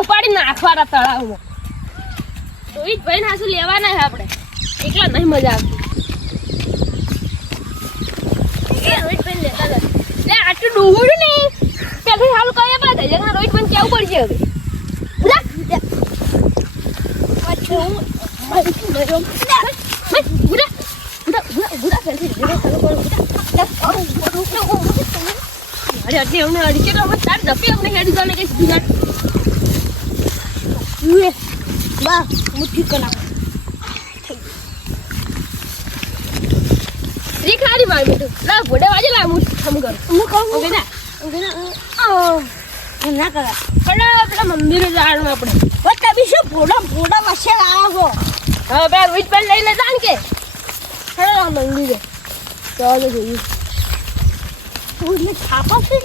ઉપાડી નાખવાના તળાવમાં તો ઈ ભાઈ હાસુ લેવાના છે આપણે એકલા નહીં મજા આવતી આટલું ડૂબું ને પેલી હાલ કઈ બાદ રોહિત ભાઈ કેવું પડશે મંદિર જવાનું આપણે શું ફોડા વચ્ચે લાવો હા બે રોહિત ભાઈ લઈને જાણ કે મંદિરે ચાલો જોઈએ છાપા છે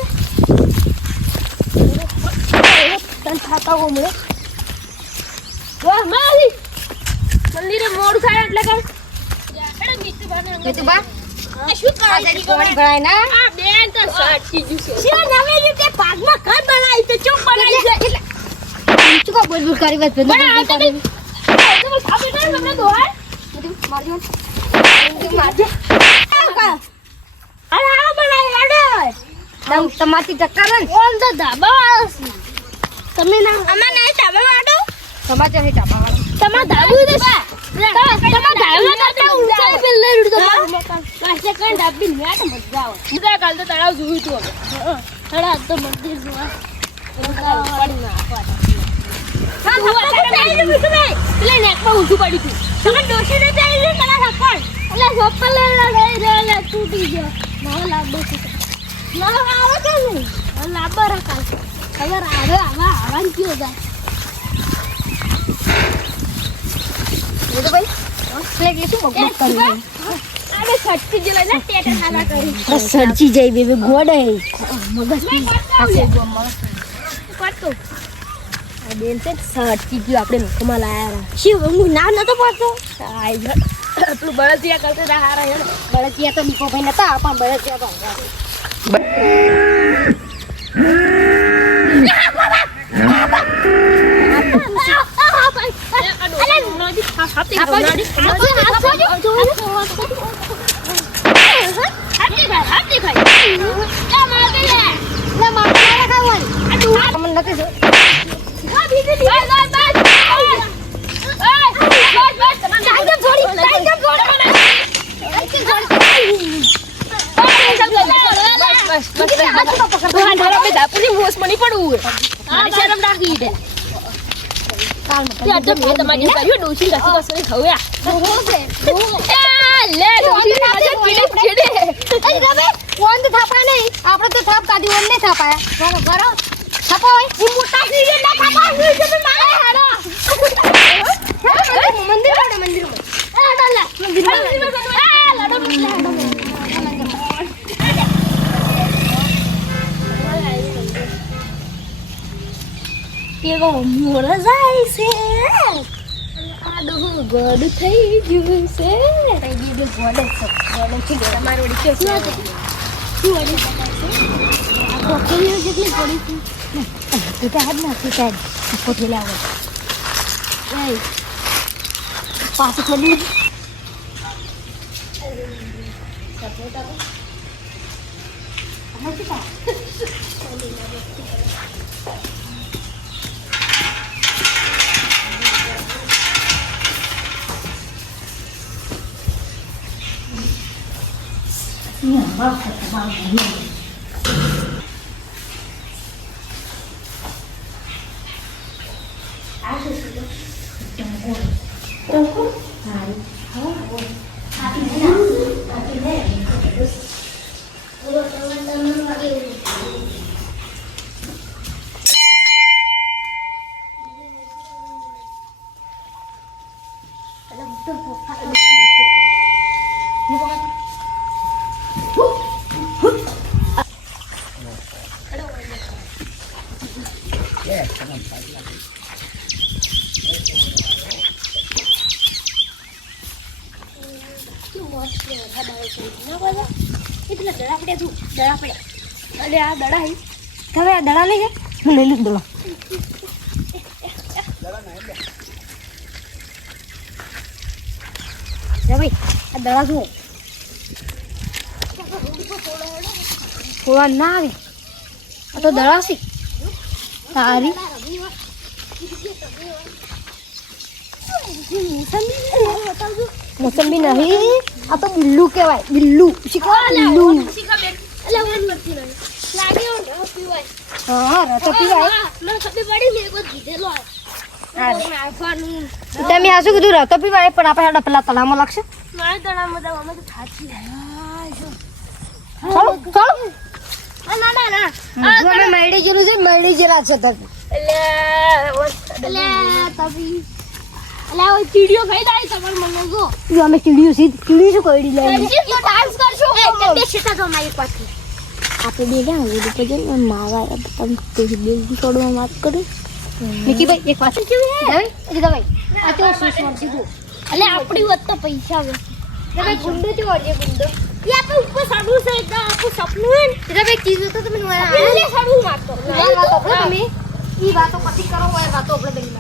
ને છાપા મળે મંદિરે મોડું થાય એટલે કઈ શું કરે કોણ ભરાય ના આ બેન તો સાચી જુ છે શું નવી રીતે પાકમાં ઘર બનાવી તો ચૂપ બનાવી છે એટલે ચૂપ બોલ કરી વાત બંધ કરી તો સાબે ના મને દોહાર મારજો મારજો અરે આ બનાવી લાડો દમ તમારી ચક્કર ને ઓન તો ધાબા તમે ના અમાર નહીં ધાબા વાડો સમાચાર હે ધાબા વાળો તમાર ધાબુ દે તમાર ધાબા કરતા ઊંચા પેલે રૂડો કાશે કઈ ડાબી ન્યાટ મજા આવે મુદા કાલ તો તળાવ જોયું તું હવે તળાવ તો મંદિર જોવા પડી ના હા હું મીઠું મે પેલે નેકમાં ઊંચું પડી તું તમે ડોશી ને જાય લે તલા થપ્પડ એટલે થપ્પડ લે તૂટી ગયો મારો લાંબો છે ના આવે કે નહીં લાંબો રખાય ખબર આવે આવાન કયો જાય તો ભાઈ પ્લેટ લેશું બગડું કરી આને સચ્ચી જ લઈને ટેટા ખાલા કરી સચ્ચી જઈ બેબી ગોડે મગજ પાસે ગોમળ પાટો આ બેન તે સચ્ચી ગયો આપણે નોકમાં લાયા શિવ હું ના નતો પાડતો આઈ જ તું બળતિયા કરતે તા હારા હે બળતિયા તો દીકો ભાઈ નતા પણ બળતિયા તો આપણે તો થાપ કાઢી ઓન ને થાપાયા કરો થાપા હોય હું મોટા થઈ ગયો ના થાપા હું છે તો મારે હાડો મંદિર એ ડાલા મંદિર કેવો મોર જાય છે આડો ગોડ થઈ ગયું છે થઈ ગયું ગોડ છે તમારી ઓડી કે શું વળી શકાય છે આ કોકરીઓ જેટલી પડી છે ને તો હાથ ના સુતા કોઠે લાવો એ પાસ ખોલી સપોર્ટ આપો અમાર કી એટલે દડા પડ્યા તું દડા પડ્યા અરે આ દડા હી તમે આ દડા લઈ જાય હું લઈ લઉં દડા ભાઈ આ દડા જુઓ થોડા ના આવે આ તો દડા છે તારી મોસંબી નહીં આ તો બિલ્લુ કહેવાય બિલ્લુ શીખવા બિલ્લુ હા રતો પીવાય તમે આ શું કીધું રતો પીવાય પણ આપણે પેલા તલામાં લાગશે ચાલો ચાલો ના મળી જેલું છે મળી જેલા છે ચીડીઓ ખાઈ જાય તમાર મને જો અમે ચીડીઓ શું કોઈડી લે તો ડાન્સ કરશો તે છેટા તો મારી પાસે આપણે બે ગયા હું તો જન માવા તમે તે બેજી છોડવા વાત કરો નિકી ભાઈ એક વાત કેવી હે એ ભાઈ આ તો શું સીધું અલે આપણી વત તો પૈસા આવે તમે ગુંડો જો ઓરજે ગુંડો યા તો ઉપર સાડું છે તો આપણું સપનું હે ને ભાઈ કીધું તો તમે એટલે સાડું મારતો તમે ઈ વાતો પછી કરો હોય વાતો આપણે બેન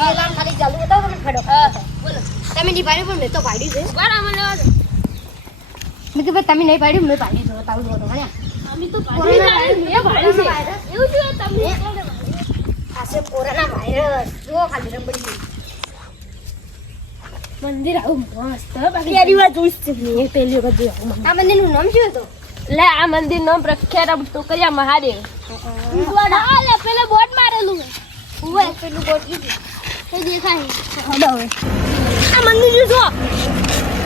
એલાન ખાલી ચાલુ હતા તમે ખડો બોલો તમે ની પાડી પણ મે તો પાડી છે બરાબર લેવા દો મે કે તમે નહીં પાડી મે પાડી દો તાવ દો મને અમે તો પાડી મે પાડી છે એવું છે તમે આસે કોરોના વાયરસ જો ખાલી રંબડી મંદિર આવું મસ્ત બાકી પહેલી વાર જોઈશ છે મે પહેલી વખત જોયું આ મંદિરનું નામ શું હતું લે આ મંદિર નામ પ્રખ્યાત ટોકરિયા મહાદેવ લે પેલા બોર્ડ મારેલું ઓય પેલું બોર્ડ કીધું એ દેખાય હવે આ મંદિર જો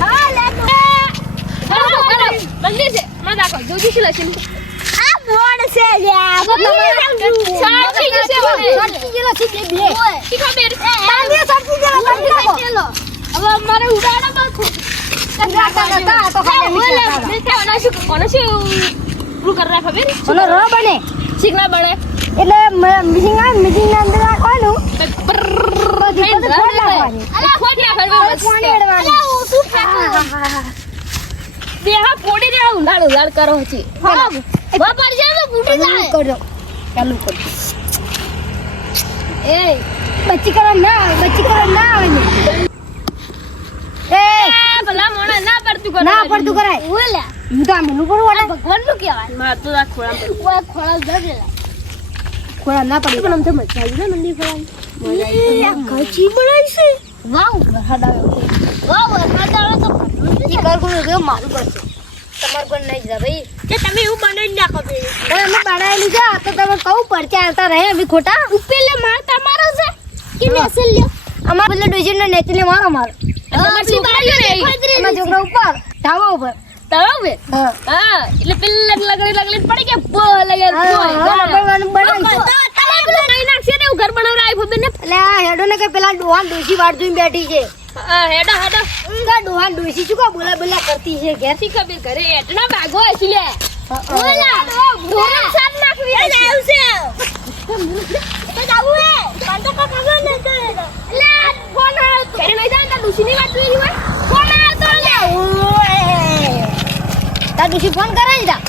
હા લે મંદિર છે માં દાખો જોજી છે લસી આ બોર્ડ છે યાર સાચી છે સાચી જેલો છે બે કી ખબર તાને સાચી જેલો હવે મારે ઉડાડા માં ખો કંટાળા તો કોને શું પૂરું કર રાખો બેન ઓલો ર બને શીખલા બને એટલે મીટિંગ ના અંદર રાખવાનું પોડી દે ઉલાડ ઉલાડ કરો છે બાપર છે તો ફૂટી જાય કરો ચાલુ કરો એ બચ્ચી કરો ના આવે એ ભલા મોણા ના પડતું કરાય ઓલા હું તો આમ નું પરવાળા ભગવાન નું કહેવાય માર તો આ ખોળા જડેલા ખોળા ના પડી પણ આમ તો મજા આવી ને મંદિર ફરવાની આ કચી બનાવી છે વાવ વરસાદ આવ્યો તો ઈ કર કોણ ગયો મારું પડશે તમાર કોણ નહીં જા ભાઈ કે તમે એવું બનાવી નાખો બે અમે બનાવેલું છે આ તો તમે કહું પરચા આવતા રહે અમે ખોટા ઉપેલે માર તમારો છે કે નેસલ લ્યો અમાર બદલે ડોજીન ને નેચલે મારો માર તમારી બાજુ રે અમાર છોકરા ઉપર ધાવા ઉપર તળાવે હા એટલે પેલા લગડી પડી કે બ લગે ઘર બનાવરા આવી ફબે ને એટલે આ હેડો ને કે પેલા ડોહાન ડોસી વાડ જોઈને બેઠી છે હેડો ઊંગા ડોહાન ડોસી શું કા બોલા કરતી છે ઘેર થી ખબર ઘરે એટના ભાગો છે લે બોલા ડોહાન સાત નાખવી આવશે તો જાવું હે પાંતો કા ખબર ન તો લે ફોન આવ્યો ઘરે નહીં જાન તા ડોસી ની વાત જોઈ હોય ફોન આવ્યો તો લે તા ડોસી ફોન કરે જા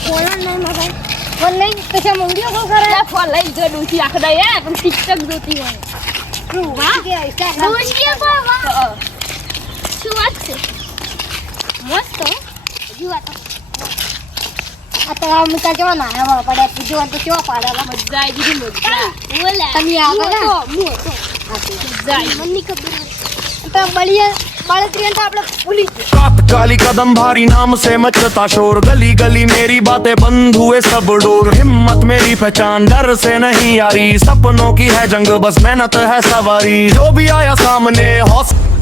ફોન નહીં મગાઈ ફોન લઈ પછી આમ વિડિયો કોલ કરે ફોન લઈ જો ડોસી આખ દે યાર પણ ટિકટોક જોતી હોય વાહ કે ડોસી વાહ શું વાત છે મસ્ત હજી વાત આ તો આમ તા જવા ના આવા પડ્યા તું જો તો કેવા પાડેલા મજા આવી દીધી મજા ઓલા તમે આગળ તો હું તો મજા આવી મને ખબર તો બળિયા बालत्रियन આપણે ભૂલી काली कदम भारी नाम से मचता शोर गली गली मेरी बातें बंद हुए सब डोर हिम्मत मेरी पहचान डर से नहीं यारी सपनों की है जंग बस मेहनत है सवारी जो भी आया सामने हौसला